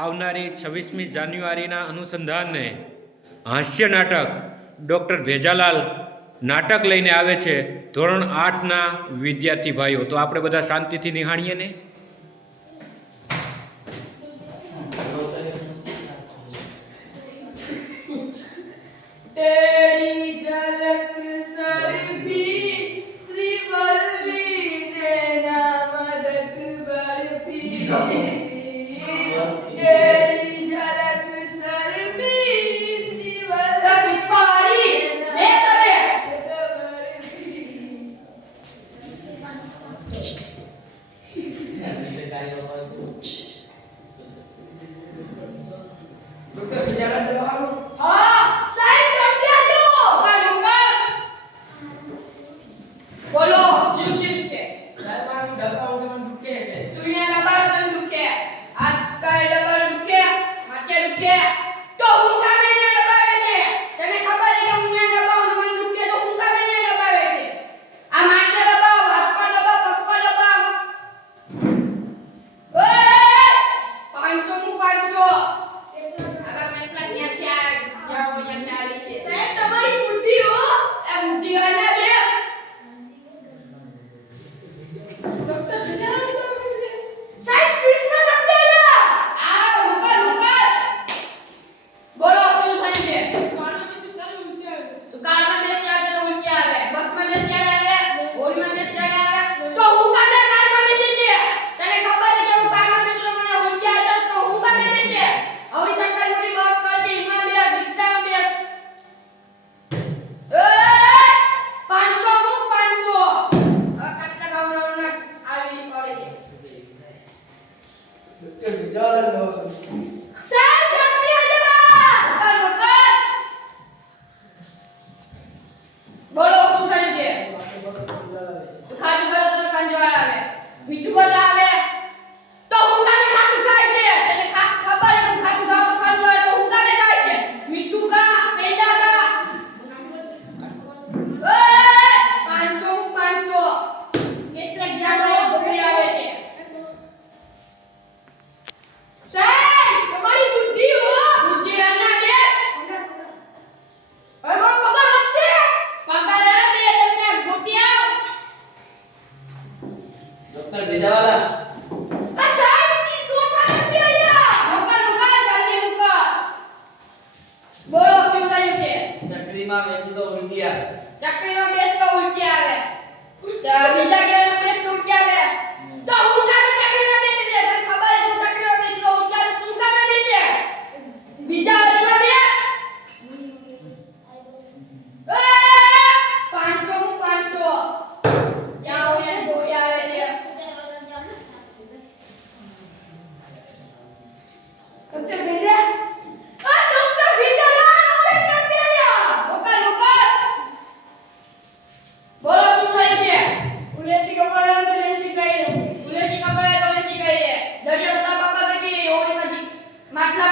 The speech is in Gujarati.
આવનારી 26મી જાન્યુઆરીના અનુસંધાને હાસ્ય નાટક ડૉક્ટર ભેજાલાલ નાટક લઈને આવે છે ધોરણ 8ના વિદ્યાર્થી ભાઈઓ. તો આપણે બધા શાંતિથી નિહાળીએ ને. ચકરીમાં બેસતો ઉલટી આવે. ચકરીમાં બેસતો ઉલટી આવે. બીજા ગેરમાં બેસતો ઉલટી આવે. તો હું કામે ચકરીમાં બેસે છે? તને ખબર છે હું ચકરીમાં બેસતો ઉલટી આવે શું કામે બેસે? બીજા વાળીમાં બેસ. 500 હું 500. જાઓ ને દોડી આવે છે. ડોક્ટર ભેજા માટલા